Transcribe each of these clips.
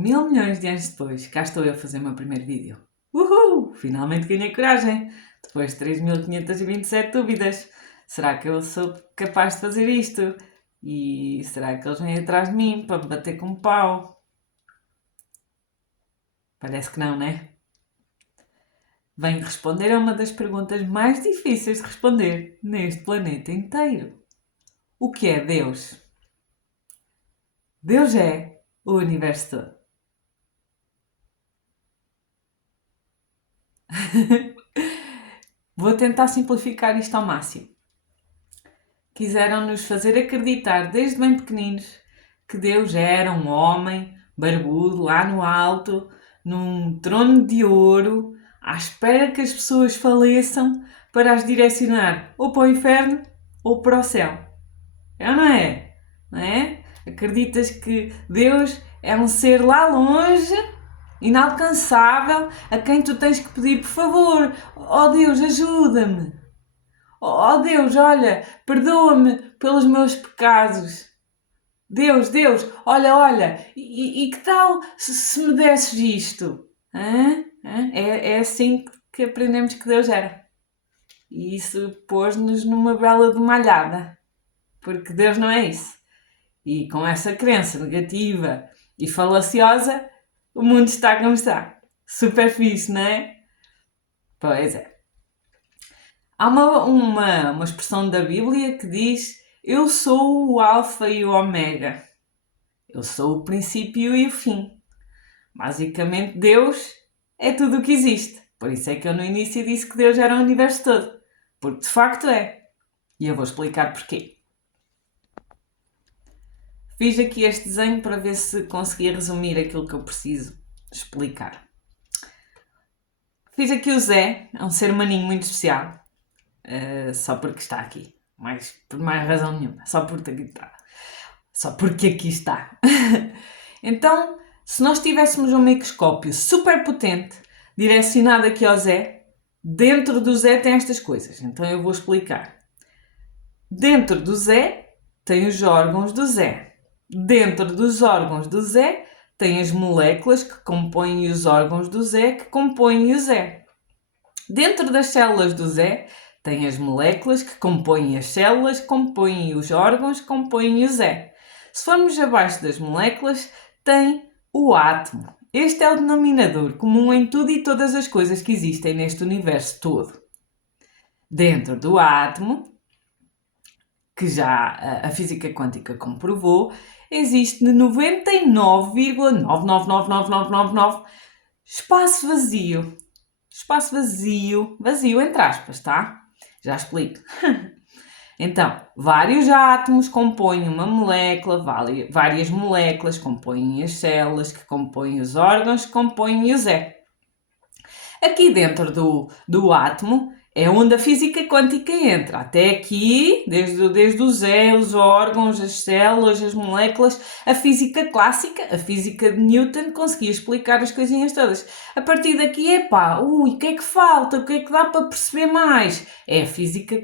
mil milhões de anos depois, cá estou eu a fazer o meu primeiro vídeo. Uhul! Finalmente ganhei coragem! Depois de 3.527 dúvidas. Será que eu sou capaz de fazer isto? E será que eles vêm atrás de mim para me bater com um pau? Parece que não, né? Venho responder a uma das perguntas mais difíceis de responder neste planeta inteiro. O que é Deus? Deus é o universo todo. Vou tentar simplificar isto ao máximo. Quiseram nos fazer acreditar desde bem pequeninos que Deus era um homem barbudo lá no alto, num trono de ouro, à espera que as pessoas faleçam para as direcionar ou para o inferno ou para o céu. É ou não é? Não é? Acreditas que Deus é um ser lá longe, inalcançável, a quem tu tens que pedir, por favor, oh Deus, ajuda-me. Oh Deus, olha, perdoa-me pelos meus pecados. Deus, olha, e que tal se me desses isto? Hã? É assim que aprendemos que Deus era. E isso pôs-nos numa bela de malhada. Porque Deus não é isso. E com essa crença negativa e falaciosa, o mundo está como está. Super fixe, não é? Pois é. Há uma expressão da Bíblia que diz: Eu sou o Alfa e o Ômega. Eu sou o princípio e o fim. Basicamente, Deus é tudo o que existe. Por isso é que eu no início disse que Deus era o universo todo. Porque de facto é. E eu vou explicar porquê. Fiz aqui este desenho para ver se conseguia resumir aquilo que eu preciso explicar. Fiz aqui o Zé, é um ser humaninho muito especial. Só porque está aqui. Por mais razão nenhuma. Só porque aqui está. Só porque aqui está. Então, se nós tivéssemos um microscópio super potente, direcionado aqui ao Zé, dentro do Zé tem estas coisas. Então eu vou explicar. Dentro do Zé tem os órgãos do Zé. Dentro dos órgãos do Zé tem as moléculas que compõem os órgãos do Zé, que compõem o Zé. Dentro das células do Zé tem as moléculas que compõem as células, compõem os órgãos, compõem o Zé. Se formos abaixo das moléculas, tem o átomo. Este é o denominador comum em tudo e todas as coisas que existem neste universo todo. Dentro do átomo, que já a física quântica comprovou, existe 99,9999999 espaço vazio. Espaço vazio entre aspas, tá? Já explico. Então, vários átomos compõem uma molécula, várias moléculas compõem as células, que compõem os órgãos, que compõem o Zé. Aqui dentro do átomo é onde a física quântica entra. Até aqui, desde o Zé, os órgãos, as células, as moléculas, a física clássica, a física de Newton, conseguia explicar as coisinhas todas. A partir daqui, o que é que falta? O que é que dá para perceber mais? É a física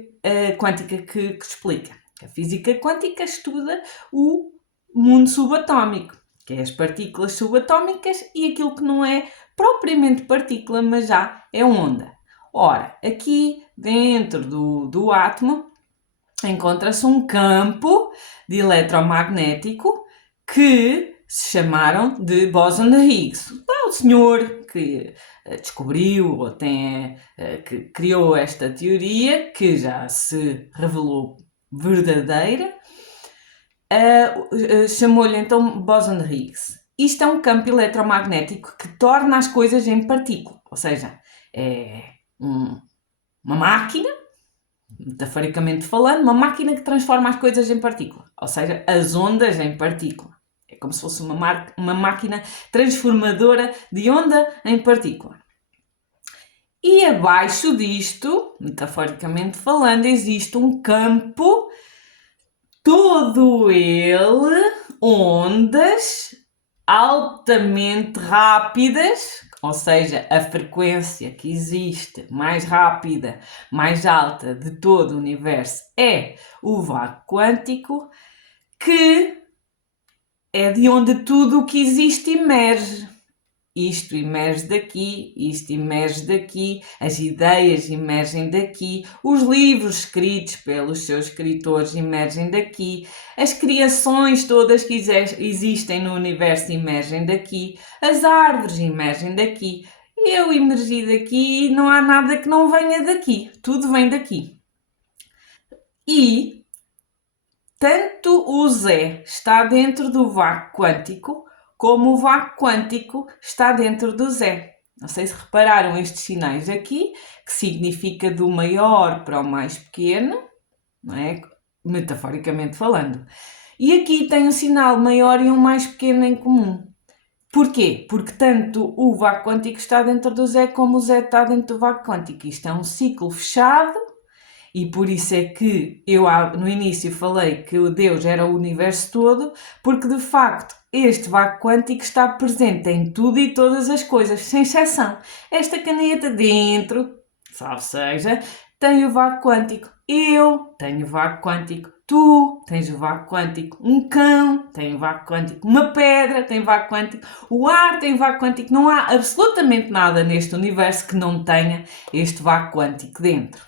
quântica que explica. A física quântica estuda o mundo subatómico, que é as partículas subatómicas e aquilo que não é propriamente partícula, mas já é onda. Ora, aqui dentro do átomo encontra-se um campo de eletromagnético que se chamaram de bóson de Higgs. O senhor que descobriu ou que criou esta teoria, que já se revelou verdadeira, chamou-lhe então bóson de Higgs. Isto é um campo eletromagnético que torna as coisas em partícula, ou seja, é uma máquina, metaforicamente falando, uma máquina que transforma as coisas em partícula, ou seja, as ondas em partícula. É como se fosse uma máquina transformadora de onda em partícula. E abaixo disto, metaforicamente falando, existe um campo, todo ele ondas altamente rápidas, ou seja, a frequência que existe mais rápida, mais alta de todo o universo é o vácuo quântico, que é de onde tudo o que existe emerge. Isto emerge daqui, isto emerge daqui, as ideias emergem daqui, os livros escritos pelos seus escritores emergem daqui, as criações todas que existem no universo emergem daqui, as árvores emergem daqui, eu emergi daqui e não há nada que não venha daqui, tudo vem daqui. E tanto o Zé está dentro do vácuo quântico, como o vácuo quântico está dentro do Zé. Não sei se repararam estes sinais aqui, que significa do maior para o mais pequeno, não é? Metaforicamente falando. E aqui tem um sinal maior e um mais pequeno em comum. Porquê? Porque tanto o vácuo quântico está dentro do Zé, como o Zé está dentro do vácuo quântico. Isto é um ciclo fechado. E por isso é que eu no início falei que o Deus era o universo todo, porque de facto este vácuo quântico está presente em tudo e todas as coisas, sem exceção. Esta caneta dentro, salve seja, tem o vácuo quântico. Eu tenho o vácuo quântico. Tu tens o vácuo quântico. Um cão tem o vácuo quântico. Uma pedra tem o vácuo quântico. O ar tem o vácuo quântico. Não há absolutamente nada neste universo que não tenha este vácuo quântico dentro.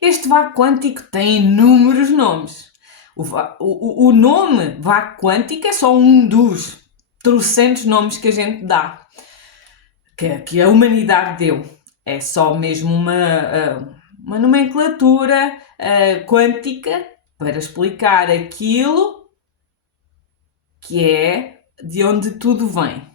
Este vácuo quântico tem inúmeros nomes. O nome vácuo quântico é só um dos trocentos nomes que a gente dá, que a humanidade deu. É só mesmo uma nomenclatura quântica para explicar aquilo que é de onde tudo vem.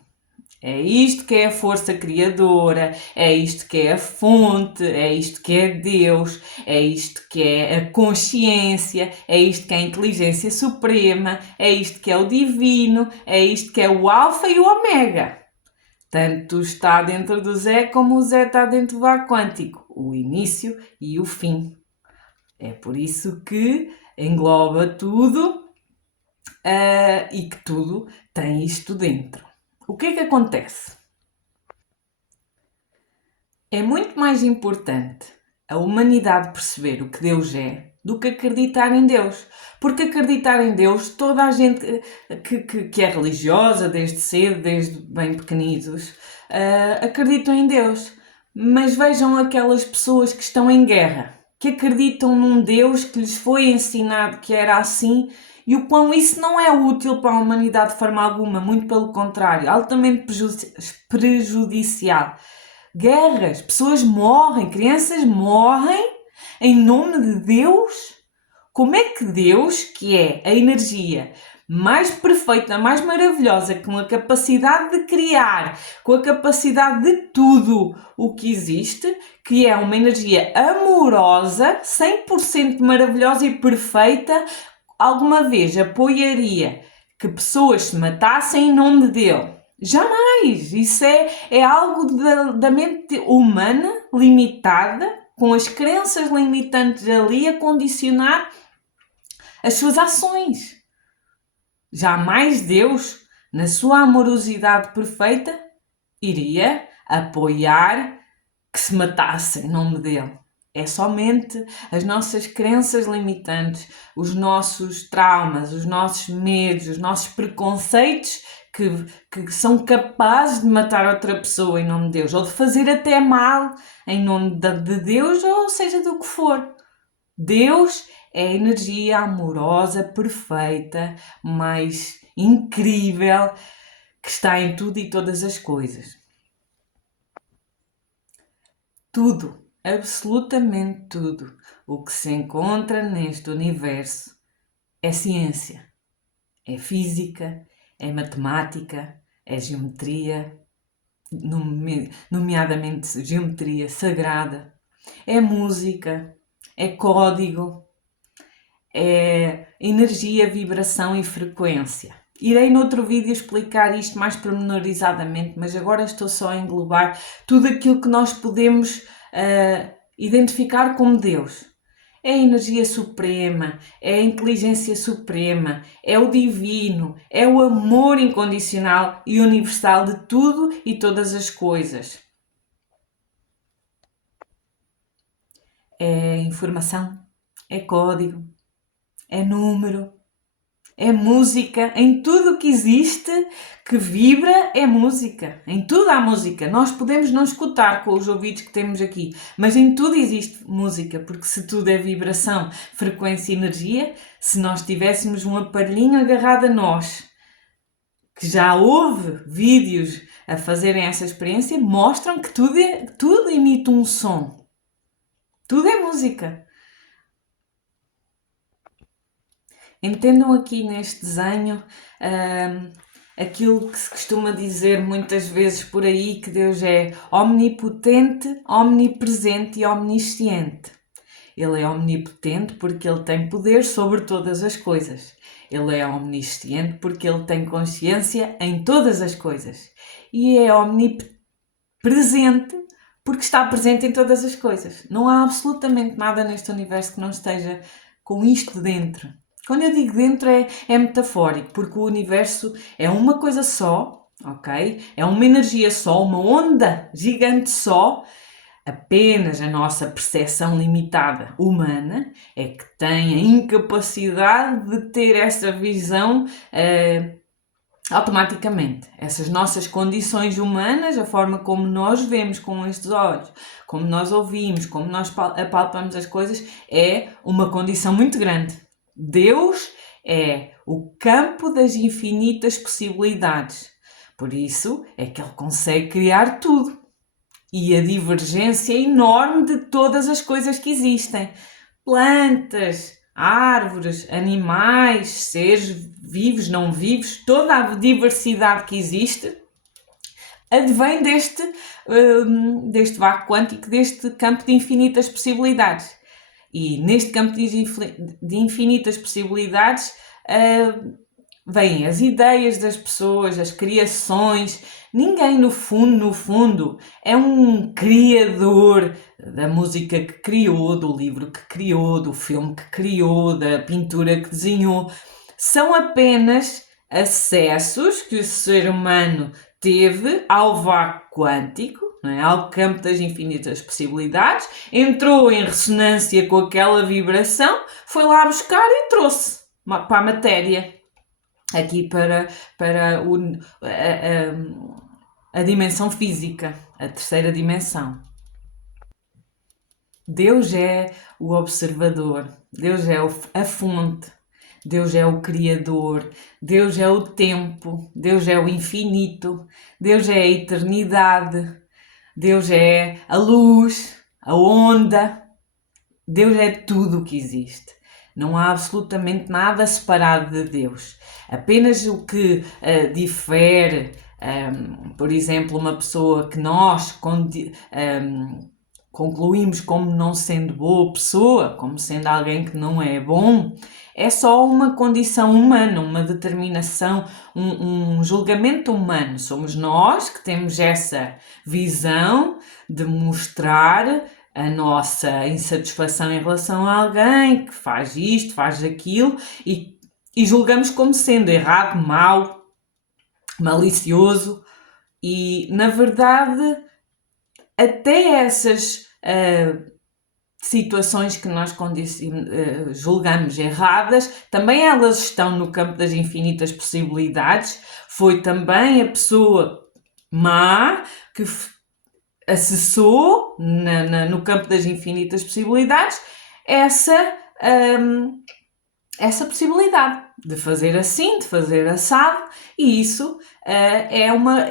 É isto que é a força criadora, é isto que é a fonte, é isto que é Deus, é isto que é a consciência, é isto que é a inteligência suprema, é isto que é o divino, é isto que é o alfa e o ômega. Tanto está dentro do Zé como o Zé está dentro do vácuo quântico, o início e o fim. É por isso que engloba tudo e que tudo tem isto dentro. O que é que acontece? É muito mais importante a humanidade perceber o que Deus é do que acreditar em Deus. Porque acreditar em Deus, toda a gente que é religiosa desde cedo, desde bem pequenitos, acreditam em Deus. Mas vejam aquelas pessoas que estão em guerra, que acreditam num Deus que lhes foi ensinado que era assim e o quão isso não é útil para a humanidade de forma alguma, muito pelo contrário, altamente prejudicial. Guerras, pessoas morrem, crianças morrem em nome de Deus. Como é que Deus, que é a energia mais perfeita, mais maravilhosa, com a capacidade de criar, com a capacidade de tudo o que existe, que é uma energia amorosa, 100% maravilhosa e perfeita, alguma vez apoiaria que pessoas se matassem em nome dele? Jamais! Isso é algo da mente humana limitada, com as crenças limitantes ali a condicionar as suas ações. Jamais Deus, na sua amorosidade perfeita, iria apoiar que se matasse em nome dele. É somente as nossas crenças limitantes, os nossos traumas, os nossos medos, os nossos preconceitos que são capazes de matar outra pessoa em nome de Deus, ou de fazer até mal em nome de Deus, ou seja, do que for. Deus é a energia amorosa, perfeita, mais incrível, que está em tudo e todas as coisas. Tudo, absolutamente tudo, o que se encontra neste universo é ciência, é física, é matemática, é geometria, nomeadamente geometria sagrada, é música, é código, é energia, vibração e frequência. Irei noutro vídeo explicar isto mais pormenorizadamente, mas agora estou só a englobar tudo aquilo que nós podemos identificar como Deus. É a energia suprema, é a inteligência suprema, é o divino, é o amor incondicional e universal de tudo e todas as coisas. É informação, é código, é número, é música, em tudo o que existe, que vibra, é música. Em tudo há música. Nós podemos não escutar com os ouvidos que temos aqui, mas em tudo existe música, porque se tudo é vibração, frequência e energia, se nós tivéssemos um aparelhinho agarrado a nós, que já houve vídeos a fazerem essa experiência, mostram que tudo emite um som. Tudo é música. Entendam aqui neste desenho aquilo que se costuma dizer muitas vezes por aí, que Deus é omnipotente, omnipresente e omnisciente. Ele é omnipotente porque ele tem poder sobre todas as coisas. Ele é omnisciente porque ele tem consciência em todas as coisas. E é omnipresente porque está presente em todas as coisas. Não há absolutamente nada neste universo que não esteja com isto dentro. Quando eu digo dentro é metafórico, porque o universo é uma coisa só, ok? É uma energia só, uma onda gigante só. Apenas a nossa percepção limitada humana é que tem a incapacidade de ter essa visão automaticamente. Essas nossas condições humanas, a forma como nós vemos com estes olhos, como nós ouvimos, como nós apalpamos as coisas, é uma condição muito grande. Deus é o campo das infinitas possibilidades. Por isso é que Ele consegue criar tudo. E a divergência enorme de todas as coisas que existem. Plantas, árvores, animais, seres vivos, não vivos, toda a diversidade que existe advém deste vácuo quântico, deste campo de infinitas possibilidades. E neste campo de infinitas possibilidades vêm as ideias das pessoas, as criações. Ninguém, no fundo, é um criador da música que criou, do livro que criou, do filme que criou, da pintura que desenhou. São apenas acessos que o ser humano teve ao vácuo quântico, não é? Ao campo das infinitas possibilidades, entrou em ressonância com aquela vibração, foi lá buscar e trouxe para a matéria, aqui para a dimensão física, a terceira dimensão. Deus é o observador, Deus é a fonte, Deus é o Criador, Deus é o tempo, Deus é o infinito, Deus é a eternidade, Deus é a luz, a onda, Deus é tudo o que existe. Não há absolutamente nada separado de Deus. Apenas o que difere, por exemplo, uma pessoa que nós concluímos como não sendo boa pessoa, como sendo alguém que não é bom, é só uma condição humana, uma determinação, um julgamento humano. Somos nós que temos essa visão de mostrar a nossa insatisfação em relação a alguém que faz isto, faz aquilo e julgamos como sendo errado, mau, malicioso e, na verdade, até essas situações que nós julgamos erradas, também elas estão no campo das infinitas possibilidades. Foi também a pessoa má que acessou no campo das infinitas possibilidades essa possibilidade de fazer assim, de fazer assado, e isso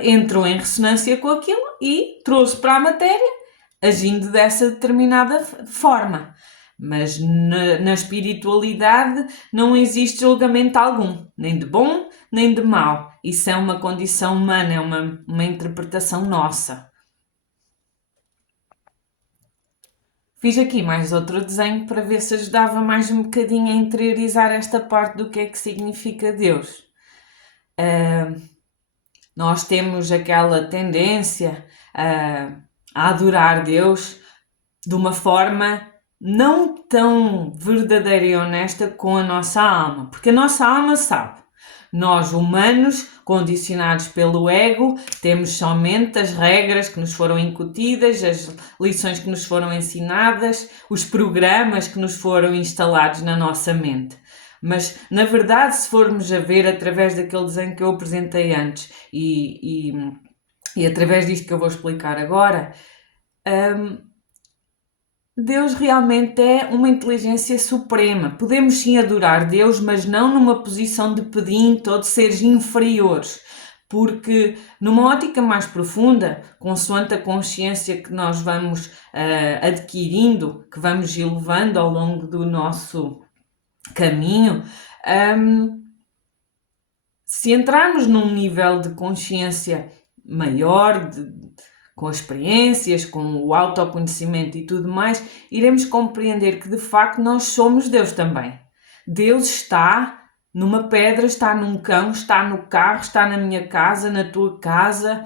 entrou em ressonância com aquilo e trouxe para a matéria, agindo dessa determinada forma. Mas na espiritualidade não existe julgamento algum, nem de bom, nem de mau. Isso é uma condição humana, é uma interpretação nossa. Fiz aqui mais outro desenho para ver se ajudava mais um bocadinho a interiorizar esta parte do que é que significa Deus. Nós temos aquela tendência a adorar Deus de uma forma não tão verdadeira e honesta com a nossa alma, porque a nossa alma sabe. Nós, humanos, condicionados pelo ego, temos somente as regras que nos foram incutidas, as lições que nos foram ensinadas, os programas que nos foram instalados na nossa mente. Mas, na verdade, se formos a ver através daquele desenho que eu apresentei antes e através disto que eu vou explicar agora, Deus realmente é uma inteligência suprema. Podemos sim adorar Deus, mas não numa posição de pedinte ou de seres inferiores. Porque numa ótica mais profunda, consoante a consciência que nós vamos adquirindo, que vamos elevando ao longo do nosso caminho, se entrarmos num nível de consciência maior, com as experiências, com o autoconhecimento e tudo mais, iremos compreender que de facto nós somos Deus também. Deus está numa pedra, está num cão, está no carro, está na minha casa, na tua casa,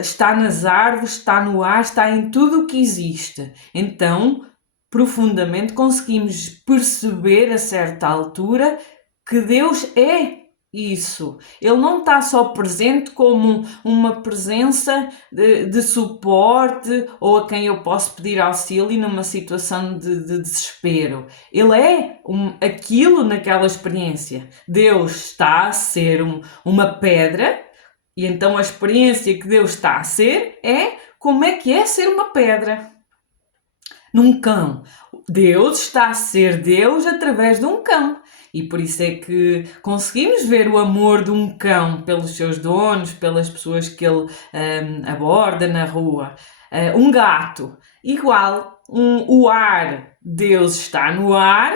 está nas árvores, está no ar, está em tudo o que existe. Então, profundamente conseguimos perceber a certa altura que Deus é isso. Ele não está só presente como uma presença de suporte ou a quem eu posso pedir auxílio numa situação de desespero. Ele é aquilo naquela experiência. Deus está a ser uma pedra e então a experiência que Deus está a ser é como é que é ser uma pedra. Num cão. Deus está a ser Deus através de um cão. E por isso é que conseguimos ver o amor de um cão pelos seus donos, pelas pessoas que ele aborda na rua. Um gato, igual. O ar, Deus está no ar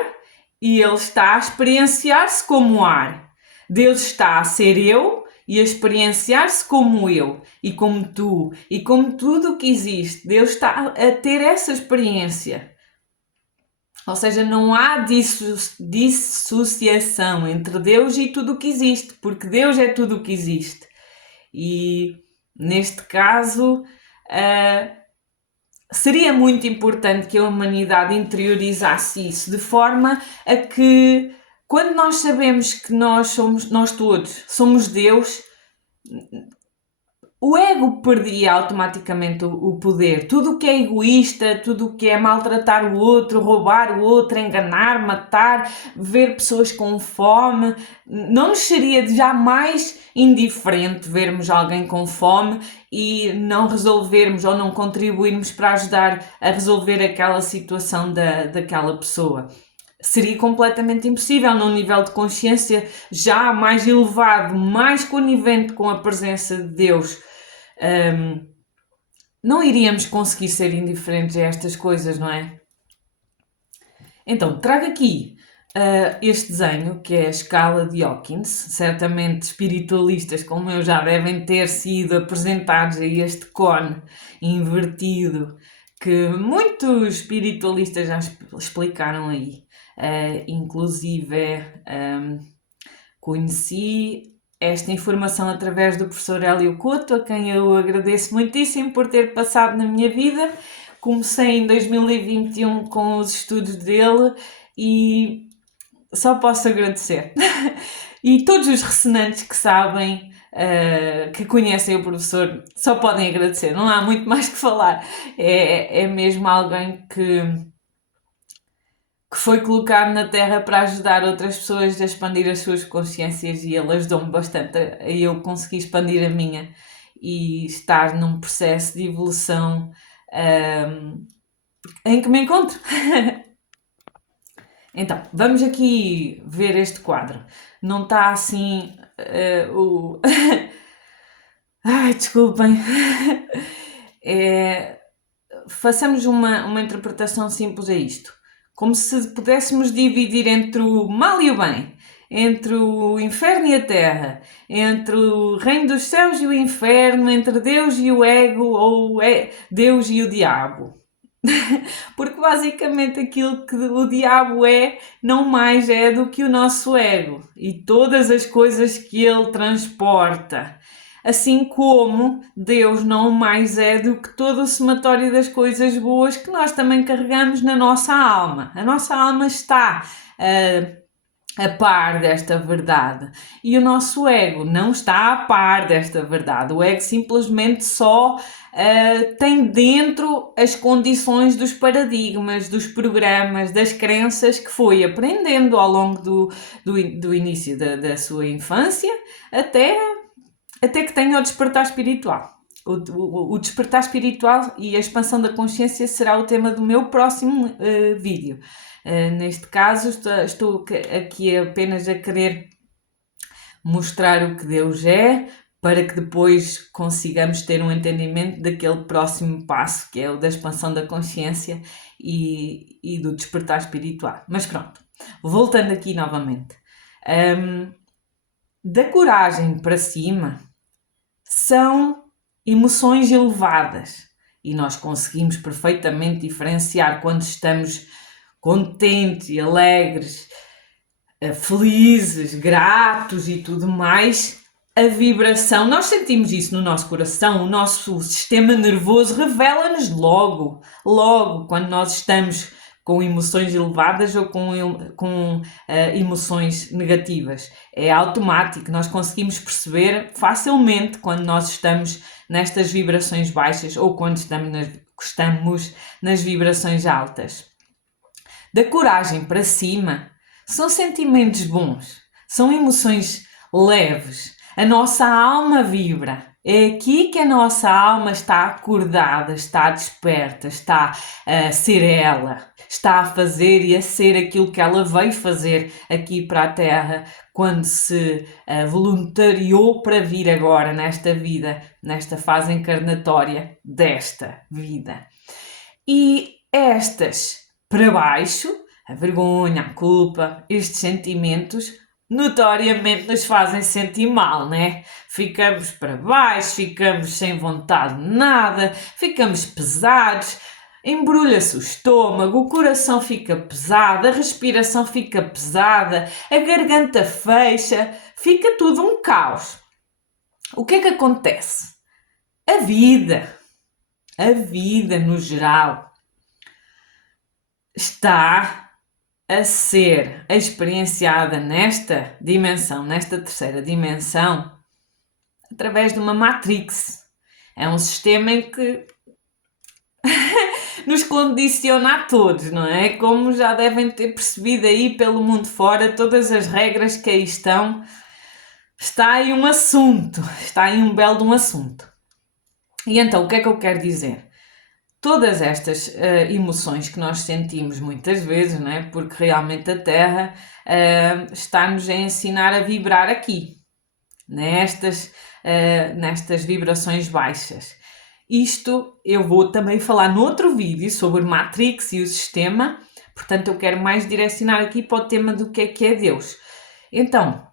e ele está a experienciar-se como ar. Deus está a ser eu e a experienciar-se como eu e como tu e como tudo o que existe. Deus está a ter essa experiência. Ou seja, não há dissociação entre Deus e tudo o que existe, porque Deus é tudo o que existe. E neste caso, seria muito importante que a humanidade interiorizasse isso, de forma a que, quando nós sabemos que nós todos somos Deus, o ego perdia automaticamente o poder. Tudo o que é egoísta, tudo o que é maltratar o outro, roubar o outro, enganar, matar, ver pessoas com fome, não nos seria jamais indiferente vermos alguém com fome e não resolvermos ou não contribuirmos para ajudar a resolver aquela situação daquela pessoa. Seria completamente impossível num nível de consciência já mais elevado, mais conivente com a presença de Deus. Não iríamos conseguir ser indiferentes a estas coisas, não é? Então, trago aqui este desenho, que é a escala de Hawkins. Certamente espiritualistas como eu já devem ter sido apresentados a este cone invertido, que muitos espiritualistas já explicaram aí. Inclusive, conheci esta informação através do professor Hélio Couto, a quem eu agradeço muitíssimo por ter passado na minha vida. Comecei em 2021 com os estudos dele e só posso agradecer. E todos os ressonantes que sabem, que conhecem o professor, só podem agradecer. Não há muito mais que falar. É mesmo alguém que foi colocado na Terra para ajudar outras pessoas a expandir as suas consciências e ele ajudou-me bastante a eu conseguir expandir a minha e estar num processo de evolução em que me encontro. Então, vamos aqui ver este quadro. Não está assim Ai, desculpem. Façamos uma interpretação simples a isto. Como se pudéssemos dividir entre o mal e o bem, entre o inferno e a terra, entre o reino dos céus e o inferno, entre Deus e o ego, ou Deus e o diabo. Porque basicamente aquilo que o diabo é, não mais é do que o nosso ego e todas as coisas que ele transporta. Assim como Deus não mais é do que todo o somatório das coisas boas que nós também carregamos na nossa alma. A nossa alma está a par desta verdade. E o nosso ego não está a par desta verdade. O ego simplesmente só tem dentro as condições dos paradigmas, dos programas, das crenças que foi aprendendo ao longo do início da sua infância até que tenha o despertar espiritual. O despertar espiritual e a expansão da consciência será o tema do meu próximo vídeo. Neste caso, estou aqui apenas a querer mostrar o que Deus é, para que depois consigamos ter um entendimento daquele próximo passo, que é o da expansão da consciência e do despertar espiritual. Mas pronto, voltando aqui novamente. Da coragem para cima são emoções elevadas e nós conseguimos perfeitamente diferenciar quando estamos contentes e alegres, felizes, gratos e tudo mais. A vibração, nós sentimos isso no nosso coração, o nosso sistema nervoso revela-nos logo quando nós estamos com emoções elevadas ou com emoções negativas. É automático, nós conseguimos perceber facilmente quando nós estamos nestas vibrações baixas ou quando estamos nas vibrações altas. Da coragem para cima, são sentimentos bons, são emoções leves. A nossa alma vibra. É aqui que a nossa alma está acordada, está desperta, está a ser ela, está a fazer e a ser aquilo que ela veio fazer aqui para a Terra quando se voluntariou para vir agora nesta vida, nesta fase encarnatória desta vida. E estas para baixo, a vergonha, a culpa, estes sentimentos notoriamente nos fazem sentir mal, né? Ficamos para baixo, ficamos sem vontade de nada, ficamos pesados, embrulha-se o estômago, o coração fica pesado, a respiração fica pesada, a garganta fecha, fica tudo um caos. O que é que acontece? A vida no geral, está a ser experienciada nesta dimensão, nesta terceira dimensão, através de uma matrix. É um sistema em que nos condiciona a todos, não é? Como já devem ter percebido aí pelo mundo fora, todas as regras que aí estão, está aí um assunto, está aí um belo de um assunto. E então, o que é que eu quero dizer? Todas estas emoções que nós sentimos muitas vezes, não é? Porque realmente a Terra está-nos a ensinar a vibrar aqui, nestas vibrações baixas. Isto eu vou também falar noutro vídeo sobre Matrix e o sistema, portanto eu quero mais direcionar aqui para o tema do que é Deus. Então,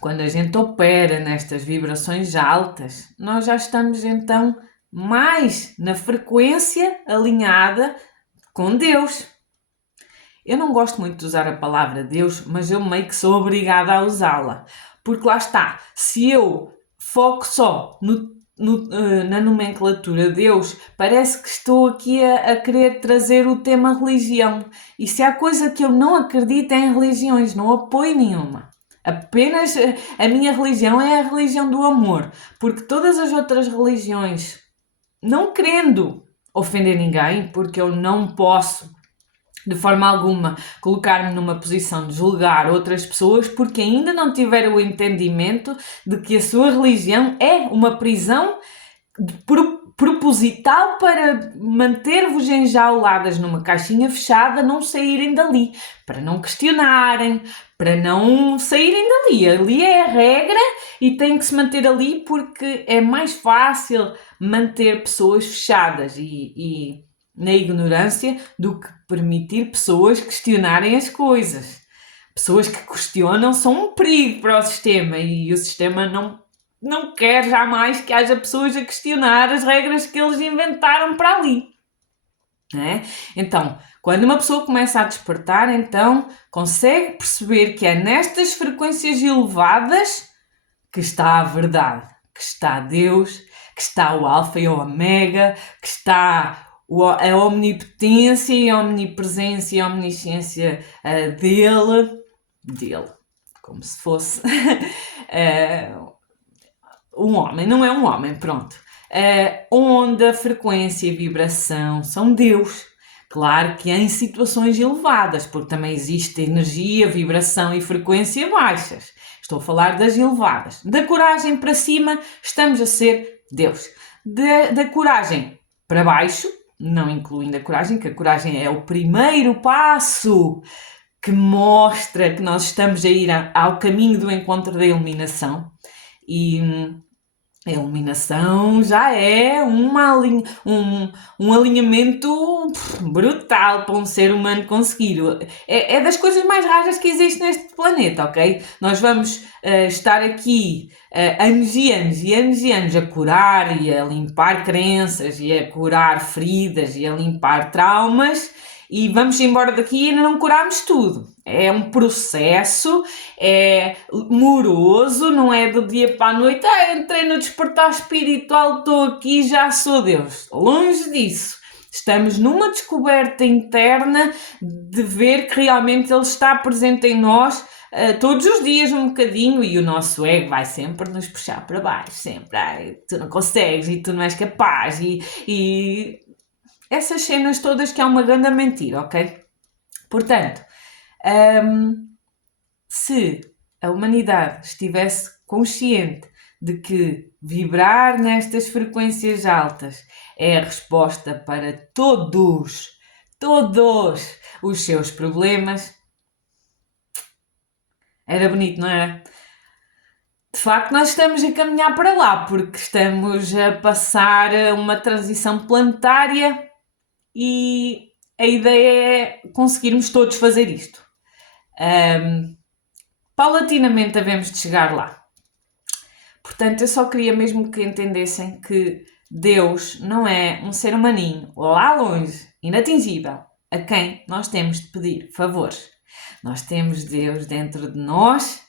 quando a gente opera nestas vibrações altas, nós já estamos então mais na frequência alinhada com Deus. Eu não gosto muito de usar a palavra Deus, mas eu meio que sou obrigada a usá-la. Porque lá está, se eu foco só na nomenclatura Deus, parece que estou aqui a querer trazer o tema religião. E se há coisa que eu não acredito é em religiões, não apoio nenhuma. Apenas a minha religião é a religião do amor. Porque todas as outras religiões, não querendo ofender ninguém, porque eu não posso de forma alguma colocar-me numa posição de julgar outras pessoas porque ainda não tiveram o entendimento de que a sua religião é uma prisão proposital para manter-vos enjauladas numa caixinha fechada, não saírem dali, para não questionarem, para não saírem dali. Ali é a regra e tem que se manter ali porque é mais fácil manter pessoas fechadas e na ignorância do que permitir pessoas questionarem as coisas. Pessoas que questionam são um perigo para o sistema e o sistema não quer jamais que haja pessoas a questionar as regras que eles inventaram para ali. É? Então, quando uma pessoa começa a despertar, então consegue perceber que é nestas frequências elevadas que está a verdade, que está Deus, que está o Alfa e o Ômega, que está a omnipotência e a omnipresença e a omnisciência dele. dele, como se fosse um homem, não é um homem, pronto. Onda, frequência e vibração são Deus. Claro que em situações elevadas, porque também existe energia, vibração e frequência baixas. Estou a falar das elevadas. Da coragem para cima, estamos a ser Deus. Da coragem para baixo, não incluindo a coragem, que a coragem é o primeiro passo que mostra que nós estamos a ir ao caminho do encontro da iluminação. E a iluminação já é um alinhamento brutal para um ser humano conseguir. É das coisas mais raras que existem neste planeta, ok? Nós vamos estar aqui anos e anos e anos e anos a curar e a limpar crenças e a curar feridas e a limpar traumas, e vamos embora daqui e ainda não curámos tudo. É um processo, é moroso, não é do dia para a noite. Entrei no despertar espiritual, estou aqui, já sou Deus. Longe disso. Estamos numa descoberta interna de ver que realmente Ele está presente em nós todos os dias um bocadinho, e o nosso ego vai sempre nos puxar para baixo, sempre. Tu não consegues e tu não és capaz e essas cenas todas, que é uma grande mentira, ok? Portanto, se a humanidade estivesse consciente de que vibrar nestas frequências altas é a resposta para todos os seus problemas, era bonito, não era? De facto, nós estamos a caminhar para lá, porque estamos a passar uma transição planetária e a ideia é conseguirmos todos fazer isto. Paulatinamente havemos de chegar lá. Portanto, eu só queria mesmo que entendessem que Deus não é um ser humaninho lá longe, inatingível, a quem nós temos de pedir favores. Nós temos Deus dentro de nós,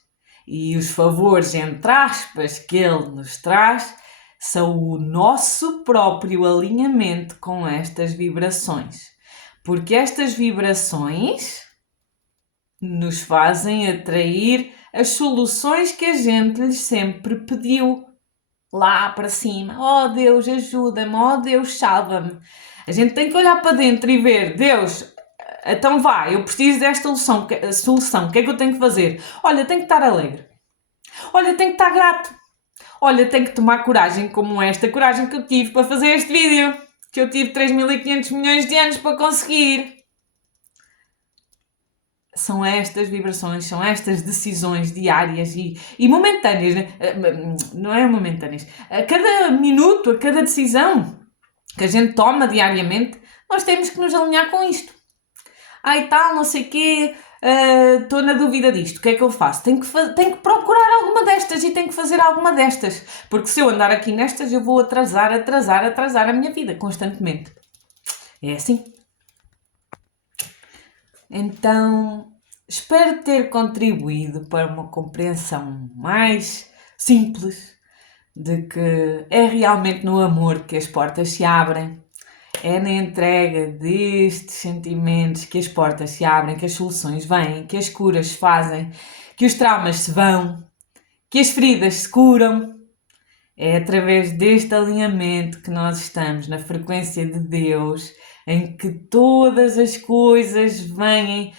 e os favores, entre aspas, que Ele nos traz são o nosso próprio alinhamento com estas vibrações. Porque estas vibrações nos fazem atrair as soluções que a gente lhes sempre pediu lá para cima. Oh Deus, ajuda-me, oh Deus, salva-me. A gente tem que olhar para dentro e ver: Deus, então vá, eu preciso desta solução, o que é que eu tenho que fazer? Olha, tenho que estar alegre. Olha, tenho que estar grato. Olha, tenho que tomar coragem como esta coragem que eu tive para fazer este vídeo, que eu tive 3.500 milhões de anos para conseguir. São estas vibrações, são estas decisões diárias e momentâneas, né? Não é momentâneas. A cada minuto, a cada decisão que a gente toma diariamente, nós temos que nos alinhar com isto. Tal, não sei o quê, estou na dúvida disto, o que é que eu faço? Tenho que procurar alguma destas e tenho que fazer alguma destas, porque se eu andar aqui nestas eu vou atrasar a minha vida constantemente. É assim. Então, espero ter contribuído para uma compreensão mais simples de que é realmente no amor que as portas se abrem, é na entrega destes sentimentos que as portas se abrem, que as soluções vêm, que as curas se fazem, que os traumas se vão, que as feridas se curam. É através deste alinhamento que nós estamos na frequência de Deus, em que todas as coisas vêm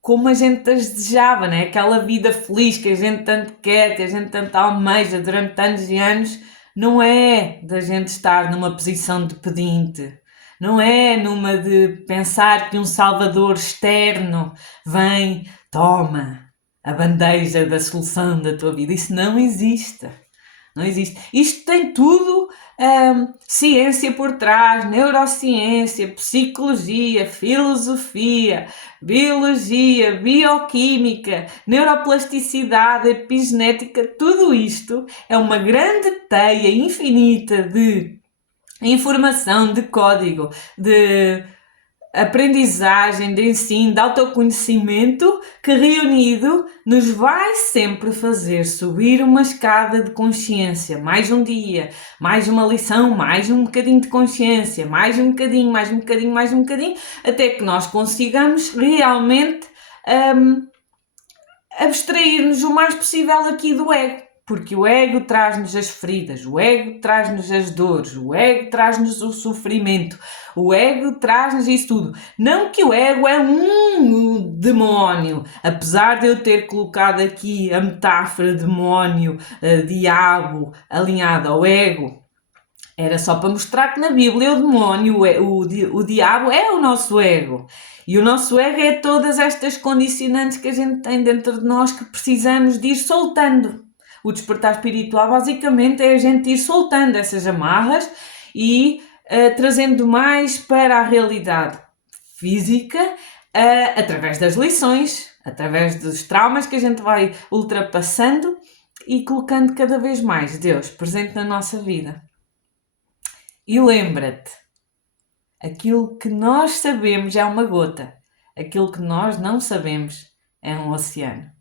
como a gente as desejava, né? Aquela vida feliz que a gente tanto quer, que a gente tanto almeja durante anos e anos, não é da gente estar numa posição de pedinte, não é numa de pensar que um salvador externo vem, toma a bandeja da solução da tua vida. Isso não existe. Não existe. Isto tem tudo ciência por trás, neurociência, psicologia, filosofia, biologia, bioquímica, neuroplasticidade, epigenética. Tudo isto é uma grande teia infinita de informação, de código, de aprendizagem, de ensino, de autoconhecimento, que reunido nos vai sempre fazer subir uma escada de consciência, mais um dia, mais uma lição, mais um bocadinho de consciência, mais um bocadinho, mais um bocadinho, mais um bocadinho, até que nós consigamos realmente abstrair-nos o mais possível aqui do ego. Porque o ego traz-nos as feridas, o ego traz-nos as dores, o ego traz-nos o sofrimento, o ego traz-nos isso tudo. Não que o ego é um demónio, apesar de eu ter colocado aqui a metáfora demónio, diabo, alinhada ao ego, era só para mostrar que na Bíblia o demónio, o diabo é o nosso ego. E o nosso ego é todas estas condicionantes que a gente tem dentro de nós que precisamos de ir soltando. O despertar espiritual basicamente é a gente ir soltando essas amarras e trazendo mais para a realidade física através das lições, através dos traumas que a gente vai ultrapassando e colocando cada vez mais Deus presente na nossa vida. E lembra-te, aquilo que nós sabemos é uma gota, aquilo que nós não sabemos é um oceano.